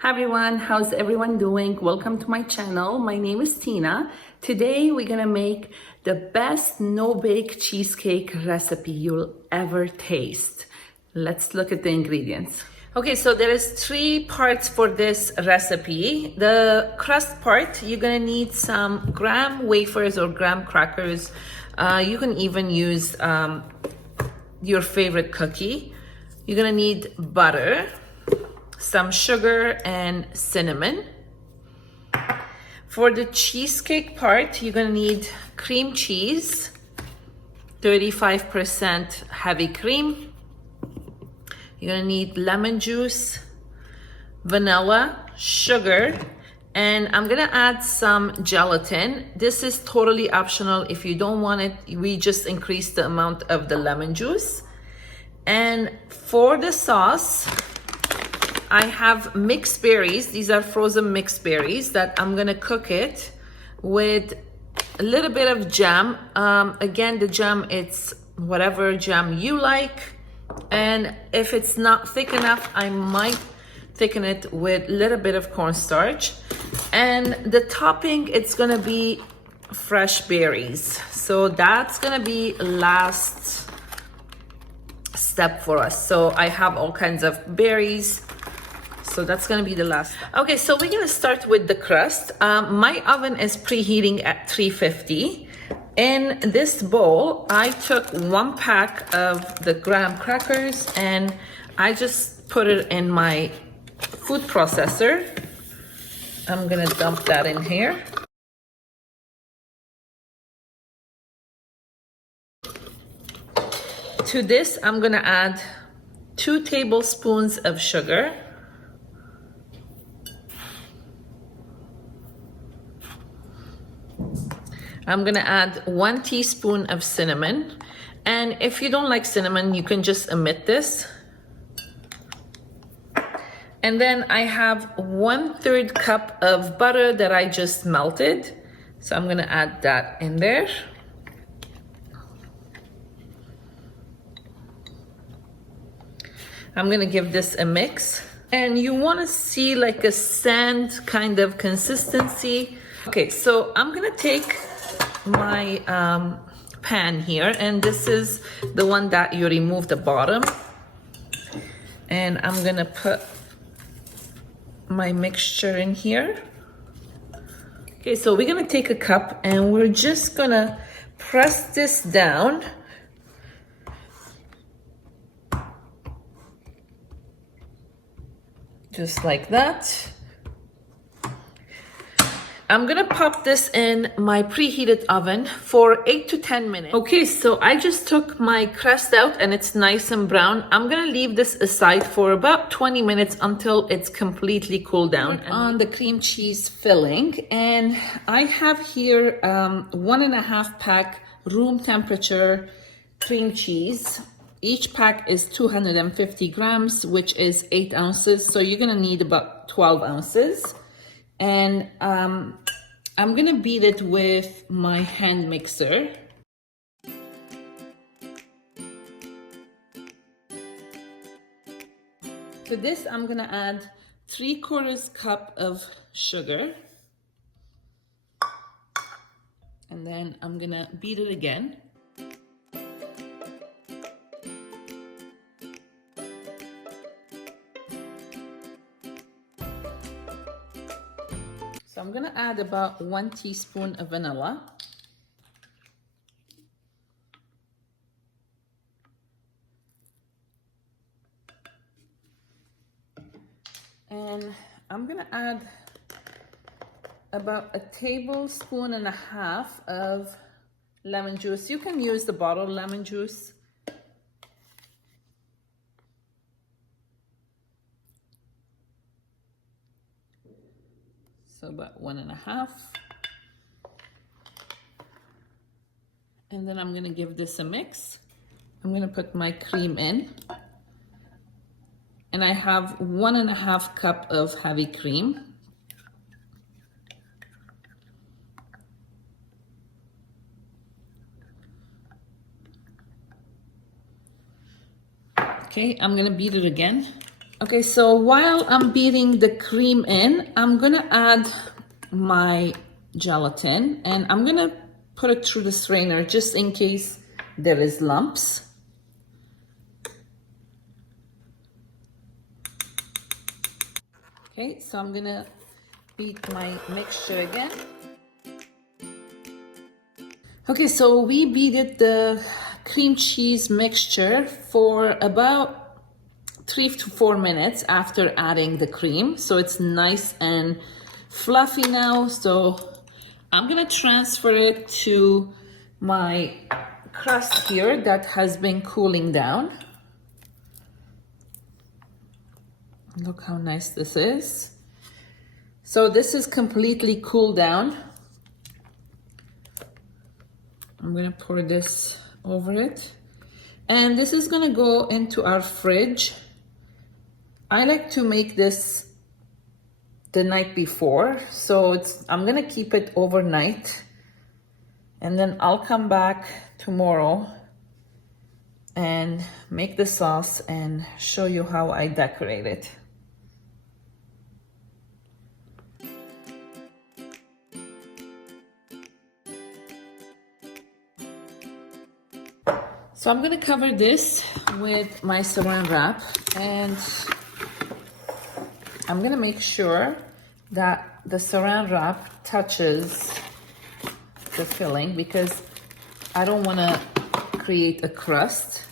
Hi everyone, how's everyone doing? Welcome to my channel. My name is Tina. Today we're gonna make the best no-bake cheesecake recipe you'll ever taste. Let's look at the ingredients. Okay, so there is 3 parts for this recipe. The crust part, you're gonna need some graham wafers or graham crackers. You can even use your favorite cookie. You're gonna need butter, some sugar and cinnamon. For the cheesecake part, you're gonna need cream cheese, 35% heavy cream. You're gonna need lemon juice, vanilla, sugar, and I'm gonna add some gelatin. This is totally optional. If you don't want it, we just increase the amount of the lemon juice. And for the sauce, I have mixed berries. These are frozen mixed berries that I'm gonna cook it with a little bit of jam. Again, the jam, it's whatever jam you like. And if it's not thick enough, I might thicken it with a little bit of cornstarch. And the topping, it's gonna be fresh berries. So that's gonna be last step for us. So I have all kinds of berries. So that's gonna be the last step. Okay, so we're gonna start with the crust. My oven is preheating at 350. In this bowl, I took 1 pack of the graham crackers and I just put it in my food processor. I'm gonna dump that in here. To this, I'm gonna add 2 tablespoons of sugar. I'm gonna add 1 teaspoon of cinnamon. And if you don't like cinnamon, you can just omit this. And then I have 1/3 cup of butter that I just melted. So I'm gonna add that in there. I'm gonna give this a mix. And you wanna see like a sand kind of consistency. Okay, so I'm gonna take my pan here, and this is the one that you remove the bottom, and I'm gonna put my mixture in here. Okay, so we're gonna take a cup and we're just gonna press this down just like that. I'm gonna pop this in my preheated oven for 8 to 10 minutes. Okay, so I just took my crust out and it's nice and brown. I'm gonna leave this aside for about 20 minutes until it's completely cooled down. On the cream cheese filling, and I have here 1.5 pack room temperature cream cheese. Each pack is 250 grams, which is 8 ounces. So you're gonna need about 12 ounces. And I'm gonna beat it with my hand mixer. To this, I'm gonna add 3/4 cup of sugar. And then I'm gonna beat it again. So I'm gonna add about 1 teaspoon of vanilla. And I'm gonna add about 1.5 tablespoons of lemon juice. You can use the bottled lemon juice. So about 1.5. And then I'm gonna give this a mix. I'm gonna put my cream in. And I have 1.5 cup of heavy cream. Okay, I'm gonna beat it again. Okay, so while I'm beating the cream in, I'm gonna add my gelatin and I'm gonna put it through the strainer just in case there is lumps. Okay, so I'm gonna beat my mixture again. Okay, so we beat the cream cheese mixture for about 3 to 4 minutes after adding the cream. So it's nice and fluffy now. So I'm gonna transfer it to my crust here that has been cooling down. Look how nice this is. So this is completely cooled down. I'm gonna pour this over it. And this is gonna go into our fridge. I like to make this the night before, so I'm gonna keep it overnight, and then I'll come back tomorrow and make the sauce and show you how I decorate it. So I'm gonna cover this with my saran wrap, and I'm gonna make sure that the saran wrap touches the filling because I don't wanna create a crust.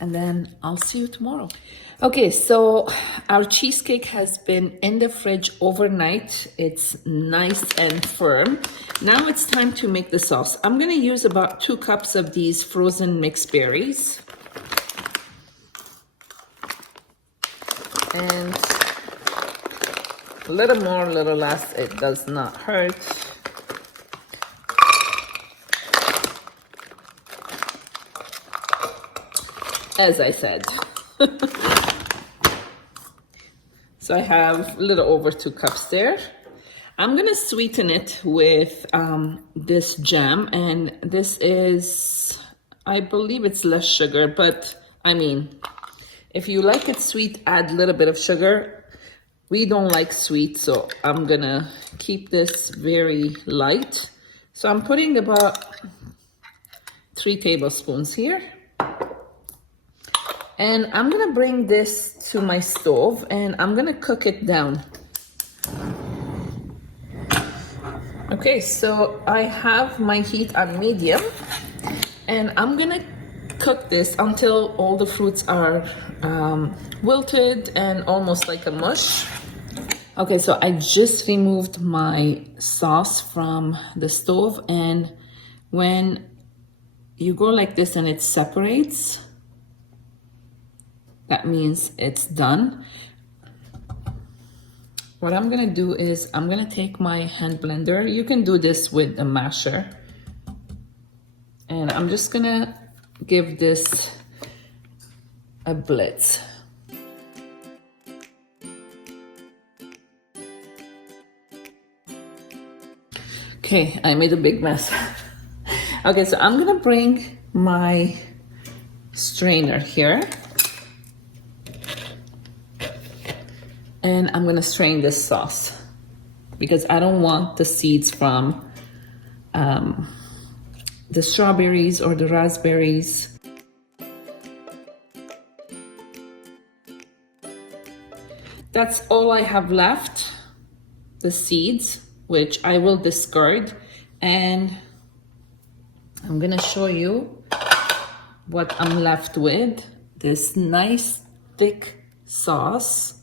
And then I'll see you tomorrow. Okay, so our cheesecake has been in the fridge overnight. It's nice and firm. Now it's time to make the sauce. I'm gonna use about 2 cups of these frozen mixed berries. And a little more, a little less, it does not hurt. As I said. So I have a little over 2 cups there. I'm gonna sweeten it with this jam, and this is, I believe it's less sugar, but I mean, if you like it sweet, add a little bit of sugar. We don't like sweet, so I'm gonna keep this very light. So I'm putting about 3 tablespoons here. And I'm gonna bring this to my stove and I'm gonna cook it down. Okay, so I have my heat on medium and I'm gonna cook this until all the fruits are wilted and almost like a mush. Okay, so I just removed my sauce from the stove, and when you go like this and it separates, that means it's done. What I'm gonna do is I'm gonna take my hand blender. You can do this with a masher. And I'm just gonna give this a blitz. Okay, I made a big mess. Okay, so I'm gonna bring my strainer here. And I'm gonna strain this sauce because I don't want the seeds from the strawberries or the raspberries. That's all I have left, the seeds, which I will discard. And I'm gonna show you what I'm left with. This nice thick sauce.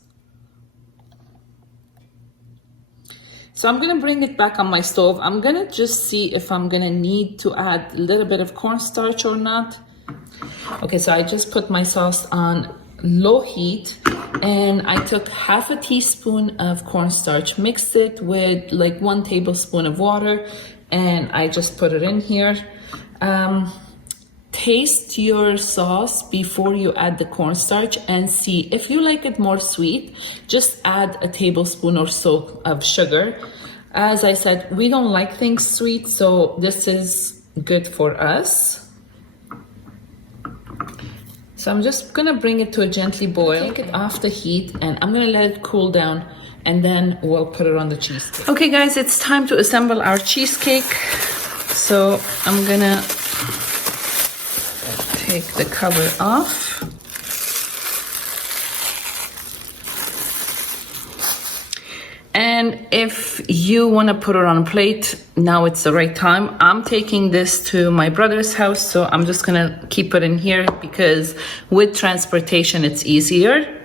So I'm gonna bring it back on my stove. I'm gonna just see if I'm gonna need to add a little bit of cornstarch or not. Okay, so I just put my sauce on low heat and I took half a teaspoon of cornstarch, mixed it with like 1 tablespoon of water, and I just put it in here. Taste your sauce before you add the cornstarch and see if you like it more sweet. Just add a tablespoon or so of sugar. As I said, we don't like things sweet, so this is good for us. So I'm just gonna bring it to a gently boil, take it off the heat, and I'm gonna let it cool down, and then we'll put it on the cheesecake. Okay guys, it's time to assemble our cheesecake. So I'm gonna take the cover off. And if you want to put it on a plate, now it's the right time. I'm taking this to my brother's house, so I'm just gonna keep it in here because with transportation it's easier.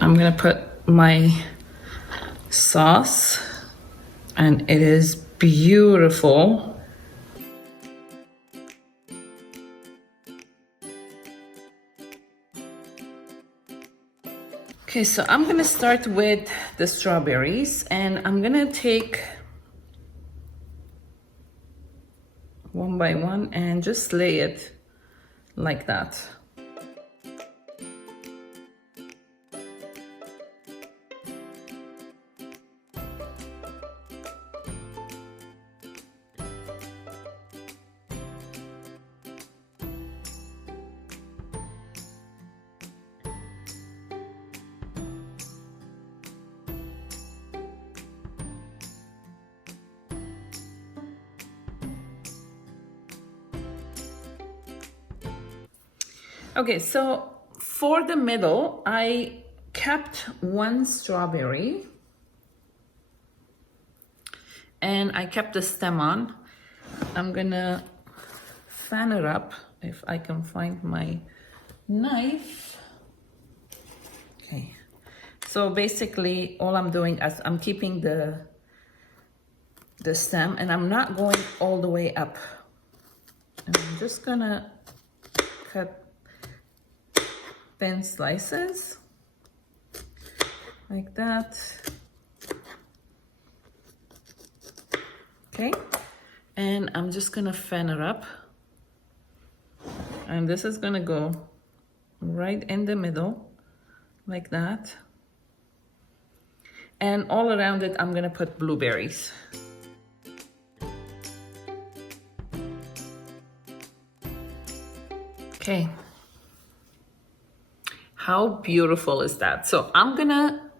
I'm gonna put my sauce, and it is beautiful. Okay, so I'm gonna start with the strawberries, and I'm gonna take one by one and just lay it like that. Okay, so for the middle, I kept one strawberry and I kept the stem on. I'm gonna fan it up if I can find my knife. Okay, so basically all I'm doing is I'm keeping the stem, and I'm not going all the way up. I'm just gonna cut thin slices like that. Okay, and I'm just gonna fan it up, and this is gonna go right in the middle like that, and all around it I'm gonna put blueberries. Okay, how beautiful is that? So I'm gonna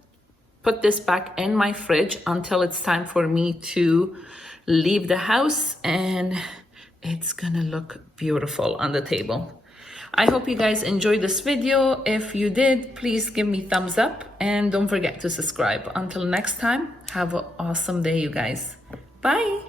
put this back in my fridge until it's time for me to leave the house, and it's gonna look beautiful on the table. I hope you guys enjoyed this video. If you did, please give me thumbs up and don't forget to subscribe. Until next time, have an awesome day, you guys. Bye.